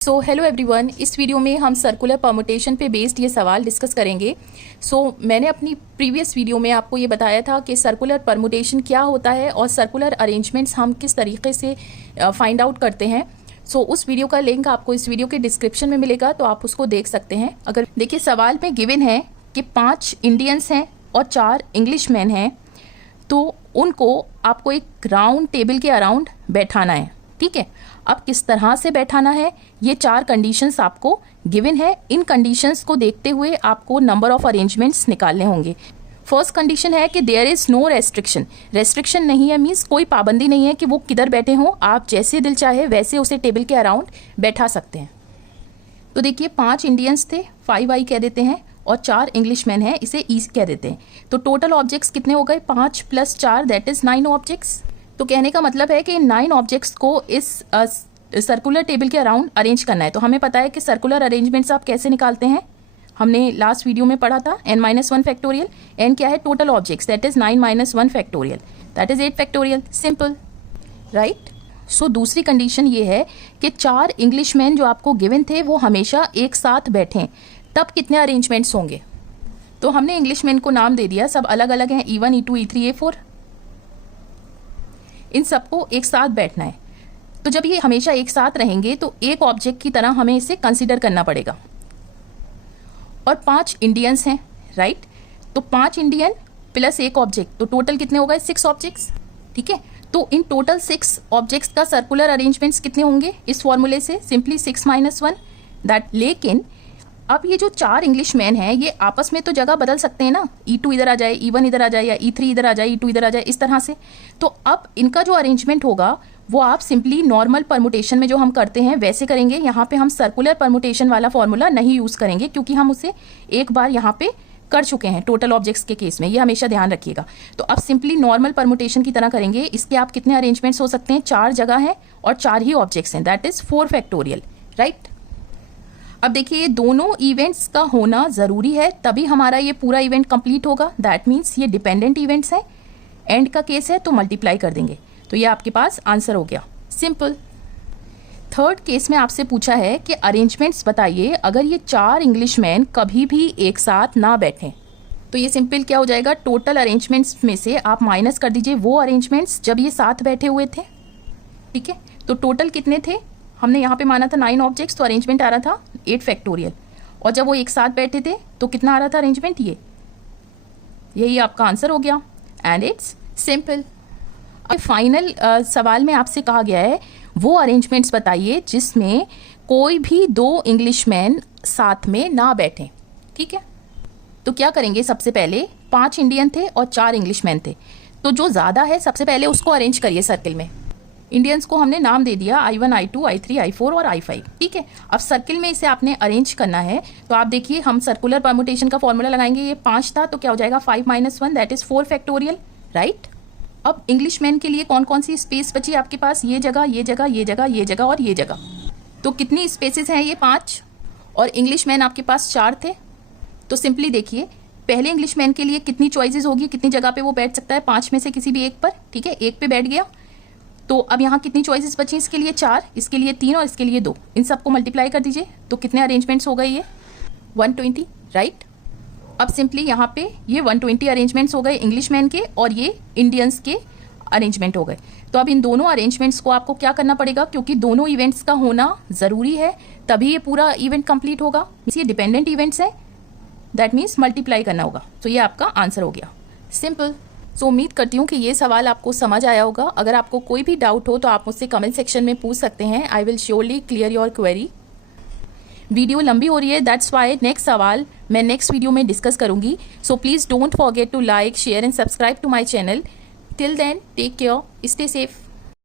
So hello everyone, इस video में हम सर्कुलर परमुटेशन पे बेस्ड ये सवाल डिस्कस करेंगे। मैंने अपनी प्रीवियस वीडियो में आपको ये बताया था कि सर्कुलर परमुटेशन क्या होता है और सर्कुलर अरेंजमेंट्स हम किस तरीके से फाइंड आउट करते हैं। उस वीडियो का लिंक आपको इस वीडियो के डिस्क्रिप्शन में मिलेगा, तो आप उसको देख सकते हैं। अगर देखिए, सवाल में गिवन है कि 5 इंडियंस हैं और 4 इंग्लिश मैन हैं, तो उनको आपको एक राउंड टेबल के अराउंड बैठाना है। ठीक है, अब किस तरह से बैठाना है, ये 4 कंडीशंस आपको गिवन है। इन कंडीशंस को देखते हुए आपको नंबर ऑफ अरेंजमेंट्स निकालने होंगे। फर्स्ट कंडीशन है कि there is no restriction. Restriction नहीं है मीन्स कोई पाबंदी नहीं है कि वो किधर बैठे हों, आप जैसे दिल चाहे वैसे उसे टेबल के अराउंड बैठा सकते हैं। तो देखिए, 5 इंडियंस थे, 5I कह देते हैं, और 4 इंग्लिश मैन हैं, इसे ई कह देते हैं। तो टोटल ऑब्जेक्ट्स कितने हो गए? 5 + 4 दैट इज 9 ऑब्जेक्ट्स। तो कहने का मतलब है कि इन 9 ऑब्जेक्ट्स को इस सर्कुलर टेबल के अराउंड अरेंज करना है। तो हमें पता है कि सर्कुलर अरेंजमेंट्स आप कैसे निकालते हैं, हमने लास्ट वीडियो में पढ़ा था। n-1 factorial. n क्या है? Total objects, that is 9 - 1 factorial, that is 8 factorial. Simple, right. दूसरी कंडीशन ये है कि 4 इंग्लिश मैन जो आपको गिवन थे वो हमेशा एक साथ बैठें, तब कितने अरेंजमेंट्स होंगे? तो हमने इंग्लिश मैन को नाम दे दिया, सब अलग अलग हैं, E1 E2 E3 E4। इन सबको एक साथ बैठना है। तो जब ये हमेशा एक साथ रहेंगे तो एक ऑब्जेक्ट की तरह हमें इसे कंसीडर करना पड़ेगा। और 5 इंडियंस हैं, राइट। तो 5 इंडियन + 1 ऑब्जेक्ट, तो टोटल कितने हो गए? 6 ऑब्जेक्ट्स। ठीक है, तो इन टोटल 6 ऑब्जेक्ट्स का सर्कुलर अरेंजमेंट्स कितने होंगे? इस फॉर्मूले से सिंपली 6 - 1 दैट। लेकिन अब ये जो 4 इंग्लिश मैन हैं ये आपस में तो जगह बदल सकते हैं ना, E2 इधर आ जाए, E1 इधर आ जाए, या E3 इधर आ जाए, E2 इधर आ जाए, इस तरह से। तो अब इनका जो अरेंजमेंट होगा वो आप सिंपली नॉर्मल परमुटेशन में जो हम करते हैं वैसे करेंगे। यहाँ पे हम सर्कुलर परमुटेशन वाला फॉर्मूला नहीं यूज़ करेंगे, क्योंकि हम उसे एक बार यहाँ पे कर चुके हैं टोटल ऑब्जेक्ट्स के केस में, ये हमेशा ध्यान रखिएगा। तो अब सिंपली नॉर्मल परमुटेशन की तरह करेंगे। इसके आप कितने अरेंजमेंट्स हो सकते हैं? 4 जगह हैं और 4 ही ऑब्जेक्ट्स हैं, दैट इज 4 फैक्टोरियल, राइट। अब देखिए, दोनों इवेंट्स का होना ज़रूरी है, तभी हमारा ये पूरा इवेंट कंप्लीट होगा। दैट मीन्स ये डिपेंडेंट इवेंट्स हैं। एंड का केस है तो मल्टीप्लाई कर देंगे, तो ये आपके पास आंसर हो गया। सिंपल। थर्ड केस में आपसे पूछा है कि अरेंजमेंट्स बताइए अगर ये 4 इंग्लिश मैन कभी भी एक साथ ना बैठें। तो ये सिंपल क्या हो जाएगा? टोटल अरेंजमेंट्स में से आप माइनस कर दीजिए वो अरेंजमेंट्स जब ये साथ बैठे हुए थे। ठीक है, तो टोटल कितने थे? हमने यहाँ पे माना था 9 ऑब्जेक्ट्स, तो अरेंजमेंट आ रहा था 8 फैक्टोरियल। और जब वो एक साथ बैठे थे तो कितना आ रहा था अरेंजमेंट? यही आपका आंसर हो गया, एंड इट्स सिंपल। अब फाइनल सवाल में आपसे कहा गया है वो अरेंजमेंट्स बताइए जिसमें कोई भी 2 इंग्लिश मैन साथ में ना बैठें। ठीक है, तो क्या करेंगे? सबसे पहले 5 इंडियन थे और 4 इंग्लिश मैन थे, तो जो ज़्यादा है सबसे पहले उसको अरेंज करिए सर्किल में। इंडियंस को हमने नाम दे दिया I1 I2 I3 I4 और I5। ठीक है, अब सर्किल में इसे आपने अरेंज करना है। तो आप देखिए, हम सर्कुलर परमुटेशन का फॉर्मूला लगाएंगे। ये 5 था तो क्या हो जाएगा? 5 - 1 दैट इज 4 फैक्टोरियल, राइट। अब इंग्लिश मैन के लिए कौन कौन सी स्पेस बची आपके पास? ये जगह, ये जगह, ये जगह, ये जगह और ये जगह। तो कितनी स्पेसेस हैं? ये 5। और इंग्लिश मैन आपके पास 4 थे। तो सिंपली देखिए, पहले इंग्लिश मैन के लिए कितनी चॉइसेस होगी, कितनी जगह पे वो बैठ सकता है? 5 में से किसी भी एक पर। ठीक है, एक पे बैठ गया। तो अब यहाँ कितनी चॉइसेस बची? इसके लिए 4, इसके लिए 3 और इसके लिए 2। इन सबको मल्टीप्लाई कर दीजिए, तो कितने अरेंजमेंट्स हो गए? ये 120, राइट। अब सिंपली यहाँ पे ये 120 अरेंजमेंट्स हो गए इंग्लिश मैन के, और ये इंडियंस के अरेंजमेंट हो गए। तो अब इन दोनों अरेंजमेंट्स को आपको क्या करना पड़ेगा? क्योंकि दोनों इवेंट्स का होना ज़रूरी है, तभी ये पूरा इवेंट कंप्लीट होगा। ये डिपेंडेंट इवेंट्स है, दैट मीन्स मल्टीप्लाई करना होगा। तो ये आपका आंसर हो गया, सिंपल। उम्मीद करती हूँ कि ये सवाल आपको समझ आया होगा। अगर आपको कोई भी डाउट हो तो आप मुझसे कमेंट सेक्शन में पूछ सकते हैं। I will surely clear your query. Video लंबी हो रही है, दैट्स वाई नेक्स्ट सवाल मैं नेक्स्ट वीडियो में डिस्कस करूंगी। So please don't forget to like, share and subscribe to my channel. Till then, take care, stay safe.